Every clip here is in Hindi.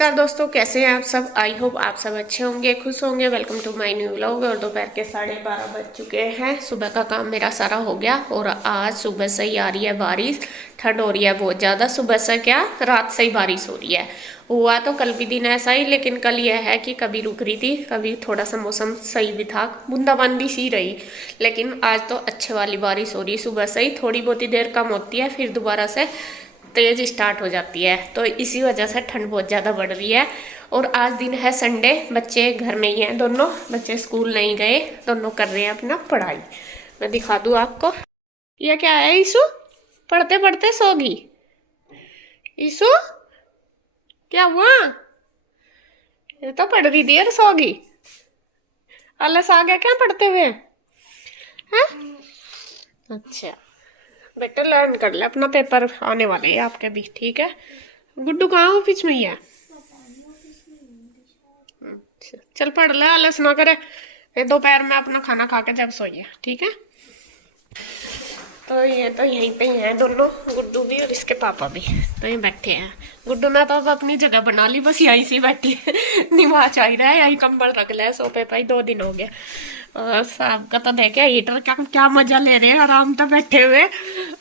नमस्कार दोस्तों, कैसे हैं आप सब। आई होप आप सब अच्छे होंगे, खुश होंगे। Welcome to my new vlog. और दोपहर के 12:30 बज चुके हैं। सुबह का काम मेरा सारा हो गया और आज सुबह से ही आ रही है बारिश। ठंड हो रही है बहुत ज़्यादा। सुबह से क्या, रात से ही बारिश हो रही है। हुआ तो कल भी दिन ऐसा ही, लेकिन कल यह है कि कभी रुक रही थी, कभी थोड़ा सा मौसम सही भी था, बूंदाबांदी सी रही। लेकिन आज तो अच्छे वाली बारिश हो रही। सुबह से ही थोड़ी बहुत ही देर कम होती है, फिर दोबारा से तेज स्टार्ट हो जाती है। तो इसी वजह से ठंड बहुत ज़्यादा बढ़ रही है। और आज दिन है संडे, बच्चे घर में ही हैं। दोनों बच्चे स्कूल नहीं गए, दोनों कर रहे हैं अपना पढ़ाई। मैं दिखा दूँ आपको। यह क्या है ईशु, पढ़ते पढ़ते सोगी। ईशु क्या हुआ, ये तो पढ़ रही थी और सोगी। आलस आ गया क्या पढ़ते हुए हैं? अच्छा बेटा, लर्न कर ले, अपना पेपर आने वाले हैं आपके भी, ठीक है। गुड्डू कहाँ ऑफिस में ही है? अच्छा, चल पढ़ ले, आलस ना करे। फिर दोपहर में अपना खाना खा के जब सोइए, ठीक है। तो ये तो यहीं पे ही हैं दोनों, गुड्डू भी और इसके पापा भी। तो यहीं बैठे हैं। गुड्डू ने तो अब अपनी जगह बना ली, बस यहीं से बैठी है। निभा चाहिए रहा है, यहीं कंबल रख ले सोफे पे, 2 दिन हो गया। और साहब का तो देखे हीटर का क्या मजा ले रहे हैं, आराम से बैठे हुए।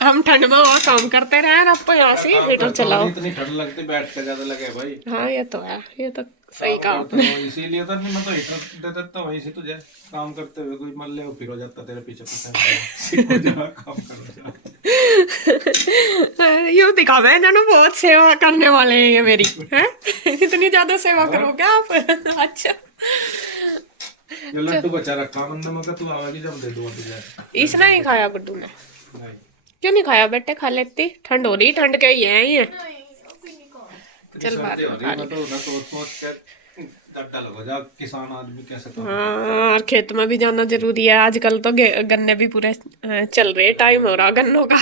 हम ठंड में और काम करते रहे, और अब तो यहाँ से हीटर चलाओ। इतनी ठंड लगती, बैठ के ज्यादा लगे भाई। हाँ ये तो है, ये तो सही कहा तो आपने। इसीलिए तो नहीं, मैं तो हीटर दे देता वहीं से तुझे। काम करते हुए कोई मल्ले हो, फिर हो जाता तेरे पीछे पीछे। सीखो जा, काम करो जा। यूँ दिखावे है जानो, बहुत सेवा करने वाले हैं ये मेरी, हैं? इतनी ज्यादा सेवा करोगे आप? अच्छा ये लड्डू बचा रखा बंदे में, तू आवागी जब दे दूंगा तुझे। इसने नहीं खाया गुड्डू ने? नहीं क्यों नहीं खाया बेटे, खा लेती। ठंड हो रही, ठंड के ही है ये। चल बाद में खा ले। तो ना तो सोच के डड्डा लगो जा, किसान आदमी कैसे काम करता हाँ, और खेत में भी जाना जरूरी है। आजकल तो गन्ने भी पूरे चल रहे, टाइम हो रहा गन्नों का।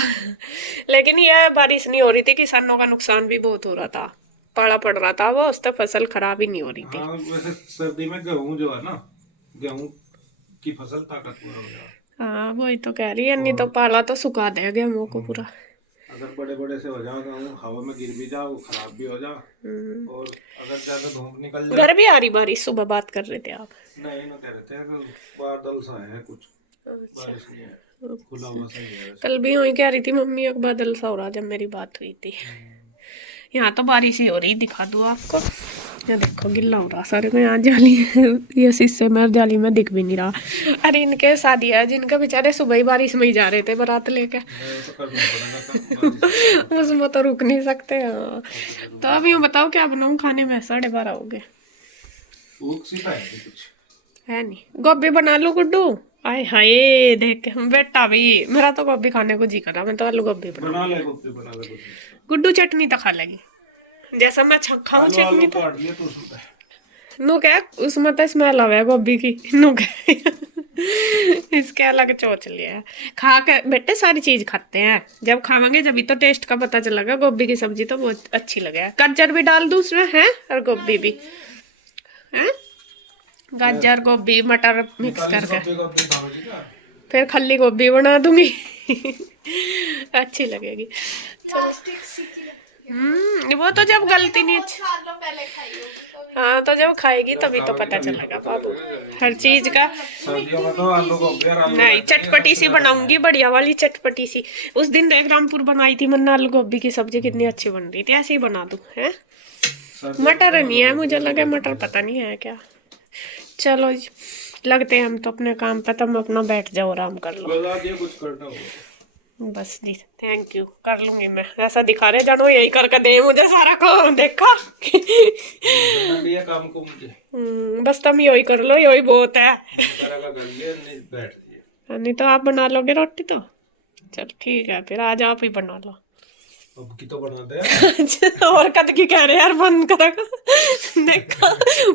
लेकिन ये बारिश नहीं हो रही थी, किसानों का नुकसान भी बहुत हो रहा था। पाला पड़ रहा था वो, उस तक फसल खराब ही नहीं हो रही है। थी। हाँ वैसे सर्दी में गेहूं जो है ना, गेहूं की फसल ताकतवर हो गया। हाँ वही तो कह रही है, नहीं तो और पाला तो सुखा देगा गेहूं को पूरा। अगर बड़े बड़े से हो जाओ गेहूं, हवा में गिर भी जाओ, खराब भी हो जाओ। और अगर ज्यादा धूप निकल जाए। घर भी आ रही बारिश, सुबह बात कर रहे थे आप। नहीं ना, कह रहे थे कि बादल सा है कुछ, अच्छा। बारिश नहीं है, खुला हुआ सही है वैसे। कल भी वही कह रही थी मम्मी, एक बादल सा हो रहा जब मेरी बात हुई थी। यहाँ तो बारिश ही हो रही, दिखा दूँ आपको। ये देखो गिल्ला हो रहा सारे में, यहाँ जाली है, ये शीशे में जाली में दिख भी नहीं रहा। अरे इनके शादी है जिनका, बेचारे सुबह ही बारिश में ही जा रहे थे बारात लेके। नहीं, तो करना पड़ेगा काम, बारिश उसमें तो रुक नहीं सकते। हाँ। तो अब यूँ बताओ क्या बनाऊँ खाने में, 12:30 हो गए। भूख सी तो है नहीं कुछ। है नहीं, गोभी बना लो गुड्डू। आय हाय देख के बेटा भी, मेरा तो गोभी खाने को जी कर रहा, मैं तो आलू गोभी बना बनाऊंगी। ले गोभी, बना ले कुछ। गुड्डू चटनी तो खा लेगी, जैसा मैं खाऊं आलू चटनी आलू तो। काट दिया तो उसमें। नु क्या, उसमें तो स्मेल आवे गोभी की। नु क्या, इसके अलग चोच लिया है। खा के बेटे सारी चीज खाते हैं, जब खावांगे जब तो टेस्ट का पता चलेगा। गोभी की सब्जी तो बहुत अच्छी लगे। गाजर भी डाल दूं उसमें है, और गोभी भी है। गाजर गोभी मटर मिक्स निकाली से करके गोभी गोभी खाओगी क्या? फिर खली गोभी बना दूंगी। अच्छी लगेगी। वो तो जब गलती नहीं। हाँ तो जब खाएगी तभी तो पता चलेगा बाबू, हर चीज का। सर्दियों में तो आलू गोभी और आलू नहीं, रहती है, चटपटी सी सबसे ज्यादा बनाऊंगी, बढ़िया वाली चटपटी सी। उस दिन देख रामपुर बनाई थी मैंने आलू गोभी की सब्जी, कितनी अच्छी बन रही थी। ऐसे ही बना दूं है। सर्दियों में मटर तो नहीं आलू है, गोभी मुझे और लगे आलू मटर, रहती पता नहीं है क्या। चलो जी, लगते हैं हम तो अपने काम पे। तुम अपना बैठ जाओ, आराम कर लो। बता दिया कुछ करना होगा। बस जी, थैंक यू, कर लूंगी मैं। ऐसा दिखा रहे जानो, यही करके दे मुझे सारा काम, देखा। करना दिया काम को मुझे। बस तुम यही कर लो, यही बहुत है। करा का कर लिया, नहीं बैठ दिए। नहीं तो आप बना लोगे रोटी तो। चल ठीक है, फिर आज आप ही बना लो। अब की तो बना दे। और कद की कह रहे यार, बंद करेगा। देखा,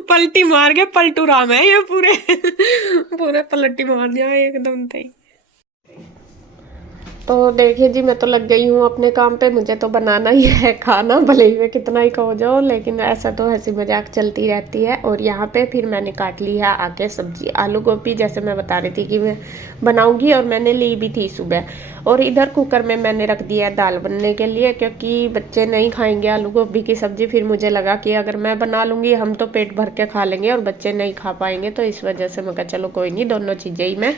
पलटी मार के पलटू राम है ये पूरे। पूरे पलटी मार जाए एकदम से ही। तो देखिए जी, मैं तो लग गई हूँ अपने काम पे। मुझे तो बनाना ही है खाना, भले ही मैं कितना ही खो जाओ, लेकिन ऐसा तो हंसी मजाक चलती रहती है। और यहाँ पे फिर मैंने काट ली है आगे सब्जी, आलू गोभी, जैसे मैं बता रही थी कि मैं बनाऊंगी, और मैंने ली भी थी सुबह। और इधर कुकर में मैंने रख दिया है दाल बनने के लिए, क्योंकि बच्चे नहीं खाएंगे आलू गोभी की सब्ज़ी। फिर मुझे लगा कि अगर मैं बना लूँगी हम तो पेट भर के खा लेंगे और बच्चे नहीं खा पाएंगे, तो इस वजह से मैं कहा चलो कोई नहीं, दोनों चीज़ें ही मैं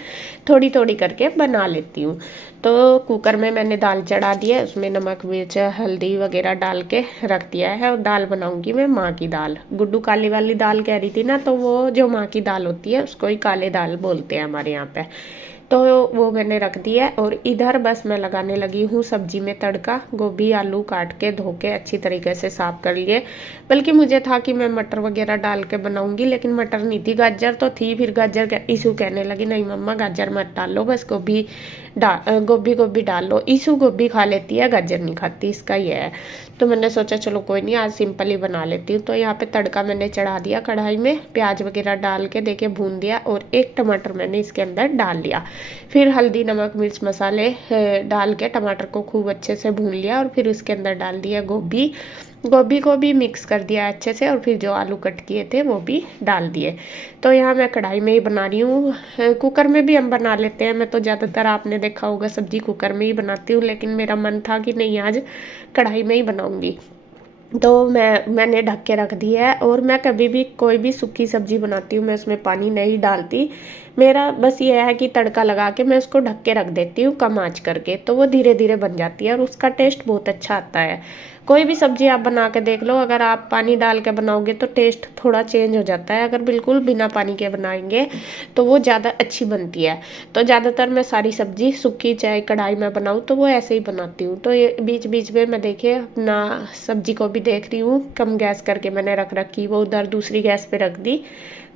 थोड़ी थोड़ी करके बना लेती हूँ। तो कुकर में मैंने दाल चढ़ा दी है, उसमें नमक मिर्च हल्दी वगैरह डाल के रख दिया है। और दाल बनाऊंगी मैं माँ की दाल। गुड्डू काली वाली दाल कह रही थी ना, तो वो जो माँ की दाल होती है उसको ही काले दाल बोलते हैं हमारे यहाँ पे। तो वो मैंने रख दिया है। और इधर बस मैं लगाने लगी हूँ सब्जी में तड़का। गोभी आलू काट के धो के अच्छी तरीके से साफ कर लिए। बल्कि मुझे था कि मैं मटर वगैरह डाल के बनाऊंगी, लेकिन मटर नहीं थी, गाजर तो थी। फिर गाजर ईशू कहने लगी नहीं मम्मा गाजर मत डालो, बस गोभी गोभी डाल लो। ईशू गोभी खा लेती है, गाजर नहीं खाती, इसका ये है। तो मैंने सोचा चलो कोई नहीं, आज सिंपल ही बना लेती हूँ। तो यहाँ पे तड़का मैंने चढ़ा दिया कढ़ाई में, प्याज वगैरह डाल के देखिए भून दिया। और एक टमाटर मैंने इसके अंदर डाल लिया। फिर हल्दी नमक मिर्च मसाले डाल के टमाटर को खूब अच्छे से भून लिया। और फिर उसके अंदर डाल दिया गोभी को भी मिक्स कर दिया अच्छे से। और फिर जो आलू कट किए थे वो भी डाल दिए। तो यहाँ मैं कढ़ाई में ही बना रही हूँ। कुकर में भी हम बना लेते हैं, मैं तो ज़्यादातर आपने देखा होगा सब्जी कुकर में ही बनाती हूँ, लेकिन मेरा मन था कि नहीं आज कढ़ाई में ही बनाऊँगी। तो मैंने ढक के रख दी है। और मैं कभी भी कोई भी सूखी सब्जी बनाती हूँ मैं उसमें पानी नहीं डालती। मेरा बस ये है कि तड़का लगा के मैं उसको ढक के रख देती हूँ कम आंच करके, तो वो धीरे धीरे बन जाती है और उसका टेस्ट बहुत अच्छा आता है। कोई भी सब्जी आप बना के देख लो, अगर आप पानी डाल के बनाओगे तो टेस्ट थोड़ा चेंज हो जाता है। अगर बिल्कुल बिना पानी के बनाएंगे तो वो ज़्यादा अच्छी बनती है। तो ज़्यादातर मैं सारी सब्जी सूखी चाहे कढ़ाई में बनाऊँ तो वो ऐसे ही बनाती हूँ। तो ये बीच बीच में मैं देखिए अपना सब्जी को भी देख रही हूँ, कम गैस करके मैंने रख रखी, वो उधर दूसरी गैस पे रख दी।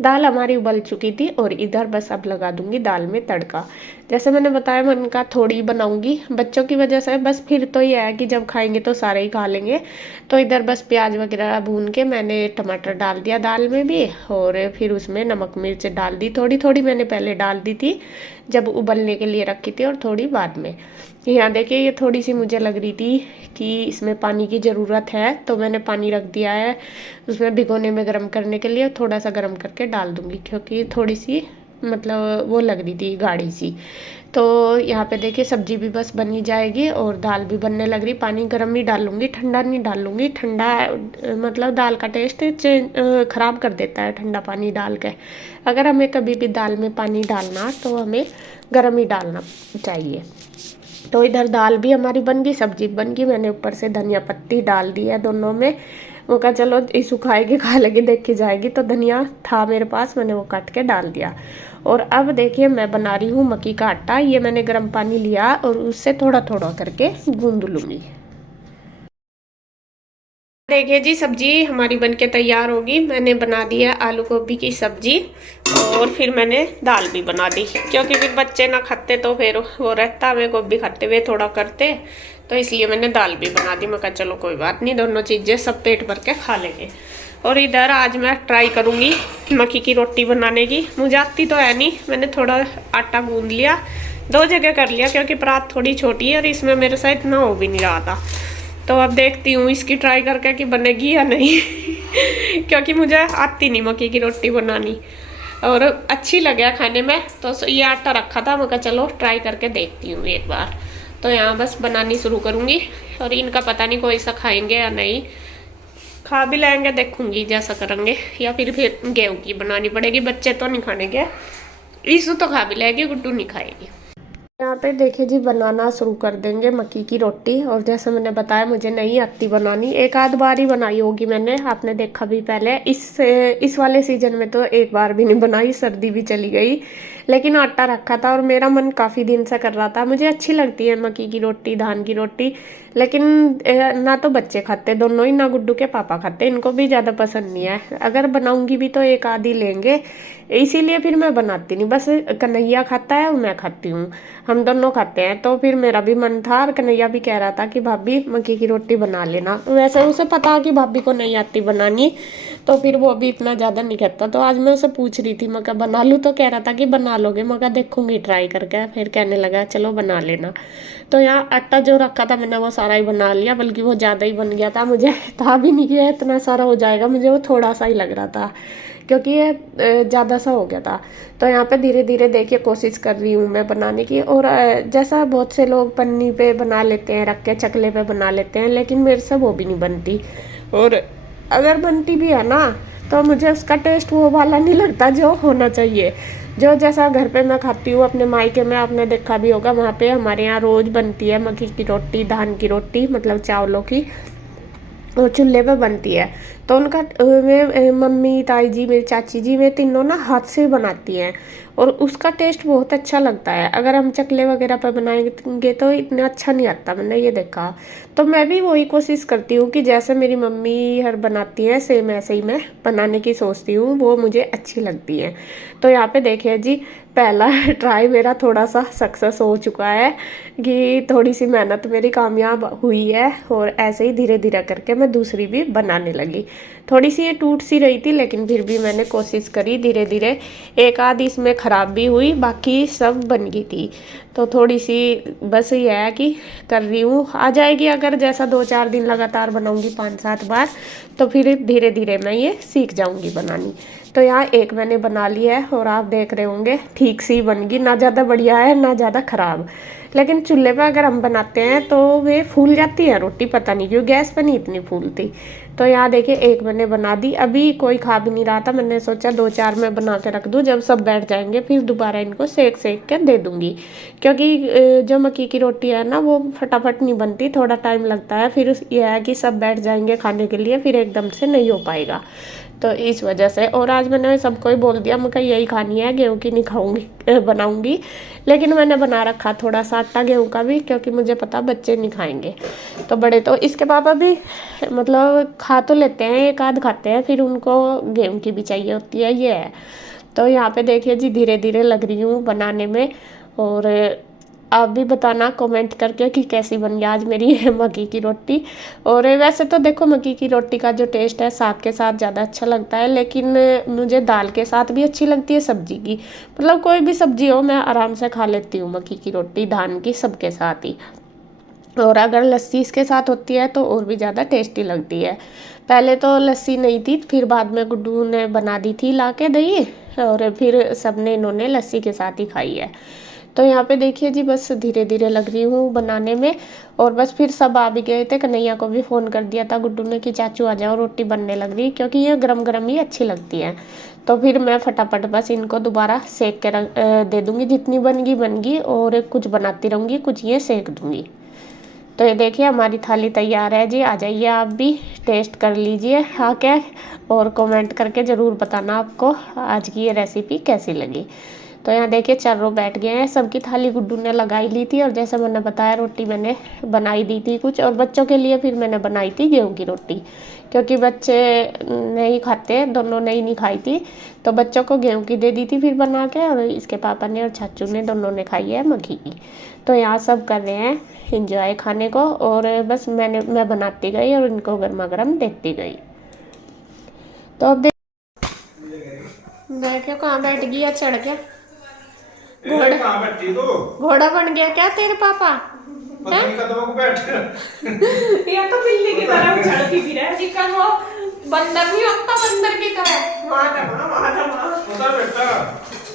दाल हमारी उबल चुकी थी और इधर बस अब लगा दूंगी दाल में तड़का। जैसे मैंने बताया मन का थोड़ी बनाऊंगी बच्चों की वजह से, बस फिर तो ये है कि जब खाएंगे तो सारे ही खा लेंगे। तो इधर बस प्याज वगैरह भून के मैंने टमाटर डाल दिया दाल में भी। और फिर उसमें नमक मिर्च डाल दी, थोड़ी थोड़ी मैंने पहले डाल दी थी जब उबलने के लिए रखी थी, और थोड़ी बाद में। यहाँ देखिए ये थोड़ी सी मुझे लग रही थी कि इसमें पानी की ज़रूरत है, तो मैंने पानी रख दिया है उसमें भिगोने में गर्म करने के लिए। थोड़ा सा गर्म करके डाल दूंगी, क्योंकि थोड़ी सी मतलब वो लग रही थी गाढ़ी सी। तो यहाँ पे देखिए सब्जी भी बस बनी जाएगी और दाल भी बनने लग रही। पानी गर्म ही डालूंगी, ठंडा नहीं डालूंगी। ठंडा मतलब दाल का टेस्ट ख़राब कर देता है ठंडा पानी डाल के। अगर हमें कभी भी दाल में पानी डालना तो हमें गर्म ही डालना चाहिए। तो इधर दाल भी हमारी बन गई, सब्जी बन गई। मैंने ऊपर से धनिया पत्ती डाल दी है दोनों में। वो कहा चलो इस सुखाएगी खा लेगी देखी जाएगी, तो धनिया था मेरे पास, मैंने वो काट के डाल दिया। और अब देखिए मैं बना रही हूँ मक्की का आटा। ये मैंने गर्म पानी लिया और उससे थोड़ा थोड़ा करके गूंद लूँगी। देखिए जी सब्जी हमारी बनके तैयार होगी। मैंने बना दिया आलू गोभी की सब्जी और फिर मैंने दाल भी बना दी, क्योंकि फिर बच्चे ना खाते तो फिर वो रहता हमें गोभी खाते हुए थोड़ा करते, तो इसलिए मैंने दाल भी बना दी। मैं कहा चलो कोई बात नहीं, दोनों चीज़ें सब पेट भर के खा लेंगे। और इधर आज मैं ट्राई करूँगी मक्की की रोटी बनाने की। मुझे आती तो है नहीं, मैंने थोड़ा आटा गूंद लिया, 2 जगह कर लिया, क्योंकि परात थोड़ी छोटी है और इसमें मेरे से इतना हो भी नहीं रहा था। तो अब देखती हूँ इसकी ट्राई करके कि बनेगी या नहीं क्योंकि मुझे आती नहीं मक्की की रोटी बनानी, और अच्छी लगे खाने में। तो ये आटा रखा था, मैं कहा चलो ट्राई करके देखती हूँ एक बार। तो यहाँ बस बनानी शुरू करूँगी। और इनका पता नहीं कोई सा खाएंगे या नहीं, खा भी लेंगे देखूँगी जैसा करेंगे, या फिर गेहूँ की बनानी पड़ेगी। बच्चे तो नहीं खाएंगे, ईसु तो खा भी लेगी, गुड्डू नहीं खाएगी। यहाँ पे देखिए जी बनाना शुरू कर देंगे मक्की की रोटी। और जैसे मैंने बताया मुझे नहीं आती बनानी, एक आध बार ही बनाई होगी मैंने, आपने देखा भी पहले। इस वाले सीजन में तो एक बार भी नहीं बनाई, सर्दी भी चली गई, लेकिन आटा रखा था और मेरा मन काफ़ी दिन से कर रहा था। मुझे अच्छी लगती है मक्की की रोटी धान की रोटी, लेकिन ना तो बच्चे खाते दोनों ही, ना गुड्डू के पापा खाते, इनको भी ज़्यादा पसंद नहीं है। अगर बनाऊंगी भी तो एक आधी लेंगे, इसीलिए फिर मैं बनाती नहीं। बस कन्हैया खाता है और मैं खाती हूँ, हम दोनों खाते हैं। तो फिर मेरा भी मन था और कन्हैया भी कह रहा था कि भाभी मक्की की रोटी बना लेना। वैसे उसे पता कि भाभी को नहीं आती बनानी, तो फिर वो भी इतना ज़्यादा नहीं खाता। तो आज मैं उसे पूछ रही थी, मैं कहा बना लूँ, तो कह रहा था कि बना लोगे। मैं कहा देखूंगी ट्राई करके, फिर कहने लगा चलो बना लेना। तो यहाँ आटा जो रखा था मैंने वो सारा ही बना लिया, बल्कि वो ज़्यादा ही बन गया था। मुझे था भी नहीं कि इतना सारा हो जाएगा, मुझे वो थोड़ा सा ही लग रहा था, क्योंकि ये ज़्यादा सा हो गया था। तो यहाँ पे धीरे धीरे देखिए कोशिश कर रही हूँ मैं बनाने की। और जैसा बहुत से लोग पन्नी पे बना लेते हैं, रख के चकले पे बना लेते हैं, लेकिन मेरे से वो भी नहीं बनती। और अगर बनती भी है ना तो मुझे उसका टेस्ट वो वाला नहीं लगता जो होना चाहिए। जो जैसा घर पे मैं खाती हूँ अपने मायके में, आपने देखा भी होगा, वहाँ पे हमारे यहाँ रोज़ बनती है मक्की की रोटी, धान की रोटी, मतलब चावलों की, और चूल्हे पे बनती है। तो उनका मम्मी, ताई जी, मेरी चाची जी, वे तीनों ना हाथ से बनाती हैं और उसका टेस्ट बहुत अच्छा लगता है। अगर हम चकले वगैरह पर बनाएंगे तो इतना अच्छा नहीं आता, मैंने ये देखा। तो मैं भी वही कोशिश करती हूँ कि जैसे मेरी मम्मी हर बनाती है सेम ऐसे ही मैं बनाने की सोचती हूँ, वो मुझे अच्छी लगती है। तो यहाँ पे देखिए जी, पहला ट्राई मेरा थोड़ा सा सक्सेस हो चुका है कि थोड़ी सी मेहनत मेरी कामयाब हुई है। और ऐसे ही धीरे धीरे करके मैं दूसरी भी बनाने लगी। थोड़ी सी ये टूट सी रही थी, लेकिन फिर भी मैंने कोशिश करी धीरे धीरे। एक आध इसमें ख़राब भी हुई, बाकी सब बन गई थी। तो थोड़ी सी बस ये है कि कर रही हूँ, आ जाएगी। अगर जैसा 2-4 दिन लगातार बनाऊँगी 5-7 बार, तो फिर धीरे धीरे मैं ये सीख जाऊँगी बनानी। तो यहाँ एक मैंने बना ली है और आप देख रहे होंगे ठीक सी बन गई, ना ज़्यादा बढ़िया है ना ज़्यादा ख़राब। लेकिन चूल्हे पर अगर हम बनाते हैं तो वे फूल जाती है रोटी, पता नहीं क्यों गैस पर नहीं इतनी फूलती। तो यहाँ देखिए एक मैंने बना दी, अभी कोई खा भी नहीं रहा था, मैंने सोचा 2-4 मैं बना के रख दूँ, जब सब बैठ जाएंगे फिर दोबारा इनको सेक सेक के दे दूँगी। क्योंकि जो मक्की की रोटी है ना वो फटाफट नहीं बनती, थोड़ा टाइम लगता है। फिर यह है कि सब बैठ जाएंगे खाने के लिए, फिर एकदम से नहीं हो पाएगा। तो इस वजह से, और आज मैंने सबको ही बोल दिया मैं यही खानी है, गेहूं की नहीं खाऊंगी बनाऊंगी। लेकिन मैंने बना रखा थोड़ा सा आटा गेहूं का भी, क्योंकि मुझे पता बच्चे नहीं खाएंगे। तो बड़े तो इसके पापा भी मतलब खा तो लेते हैं, एक आध खाते हैं, फिर उनको गेहूं की भी चाहिए होती है, ये है। तो यहाँ पे देखिए जी धीरे धीरे लग रही हूँ बनाने में। और आप भी बताना कमेंट करके कि कैसी बनी आज मेरी मक्की की रोटी। और वैसे तो देखो मक्की की रोटी का जो टेस्ट है साग के साथ ज़्यादा अच्छा लगता है, लेकिन मुझे दाल के साथ भी अच्छी लगती है सब्जी की। मतलब कोई भी सब्जी हो मैं आराम से खा लेती हूँ मक्की की रोटी, धान की, सबके साथ ही। और अगर लस्सी इसके साथ होती है तो और भी ज़्यादा टेस्टी लगती है। पहले तो लस्सी नहीं थी, फिर बाद में गुड्डू ने बना दी थी ला के दही, और फिर सबने इन्होंने लस्सी के साथ ही खाई है। तो यहाँ पे देखिए जी बस धीरे धीरे लग रही हूँ बनाने में। और बस फिर सब आ भी गए थे, कन्हैया को भी फ़ोन कर दिया था गुड्डू ने कि चाचू आ जाओ रोटी बनने लग रही, क्योंकि ये गरम गरम ही अच्छी लगती है। तो फिर मैं फटाफट बस इनको दोबारा सेक के दे दूँगी, जितनी बन गई और कुछ बनाती रहूँगी, कुछ ये सेक दूँगी। तो ये देखिए हमारी थाली तैयार है जी, आ जाइए आप भी टेस्ट कर लीजिए आके, और कमेंट करके ज़रूर बताना आपको आज की ये रेसिपी कैसी लगी। तो यहाँ देखिए चारों बैठ गए हैं, सबकी थाली गुड्डू ने लगाई ली थी। और जैसे मैंने बताया रोटी मैंने बनाई दी थी कुछ, और बच्चों के लिए फिर मैंने बनाई थी गेहूं की रोटी, क्योंकि बच्चे नहीं खाते, दोनों ने ही नहीं खाई थी। तो बच्चों को गेहूं की दे दी थी फिर बना के, और इसके पापा ने और चाचू ने दोनों ने खाई है मक्की की। तो यहाँ सब कर रहे हैं इंजॉय खाने को, और बस मैं बनाती गई और इनको गर्मा गर्म देखती गई। तो अब देखियो कहाँ बैठ गया, चढ़ गया घोड़ा। कहाँ बैठी तू? घोड़ा बन गया क्या तेरे पापा? पत्नी कदमों को बैठ। या तो बिल्ली की तरह चढ़ती फिर है, जिसका वो बंदर नहीं होता, बंदर की तरह वहां था। उधर बेटा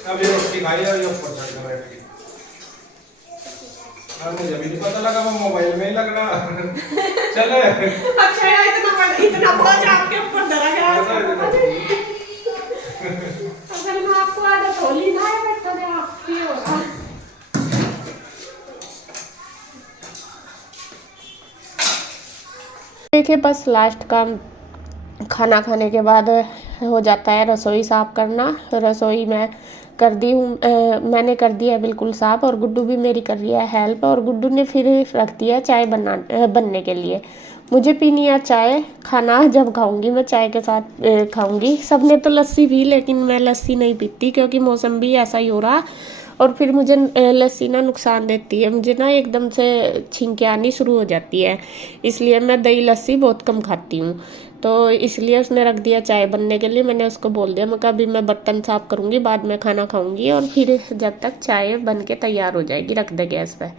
अभी रोटी खाई और ये ऊपर चढ़ कर बैठ गई। मुझे भी नहीं पता लगा, वो मोबाइल में ही लगना। चले अच्छा इतना बोझ आपके ऊपर धरा गया। अगर मैं आपको आदत होली ना है बैठा दे आपकी होगा। देखिए बस लास्ट काम खाना खाने के बाद हो जाता है रसोई साफ करना। रसोई में कर दी हूँ, मैंने कर दिया है बिल्कुल साफ, और गुड्डू भी मेरी कर रही है हेल्प। और गुड्डू ने फिर रख दिया चाय बनने के लिए। मुझे पीनी है चाय, खाना जब खाऊंगी मैं चाय के साथ खाऊंगी। सबने तो लस्सी पी, लेकिन मैं लस्सी नहीं पीती, क्योंकि मौसम भी ऐसा ही हो रहा। और फिर मुझे लस्सी ना नुकसान देती है, मुझे ना एकदम से छींकें आनी शुरू हो जाती है, इसलिए मैं दही लस्सी बहुत कम खाती हूँ। तो इसलिए उसने रख दिया चाय बनने के लिए। मैंने उसको बोल दिया, मैं अभी मैं बर्तन साफ करूँगी, बाद में खाना खाऊंगी, और फिर जब तक चाय बन के तैयार हो जाएगी रख दे गैस पे।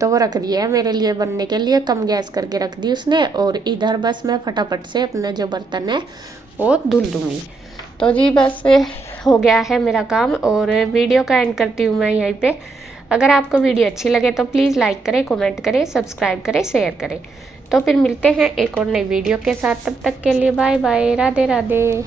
तो वो रख दिया है मेरे लिए बनने के लिए, कम गैस करके रख दी उसने। और इधर बस मैं फटाफट से अपने जो बर्तन है वो धुल दूँगी। तो जी बस हो गया है मेरा काम और वीडियो का एंड करती हूँ मैं यहीं पे। अगर आपको वीडियो अच्छी लगे तो प्लीज़ लाइक करें, कमेंट करें, सब्सक्राइब करें, शेयर करें। तो फिर मिलते हैं एक और नई वीडियो के साथ, तब तक के लिए बाय बाय, राधे राधे।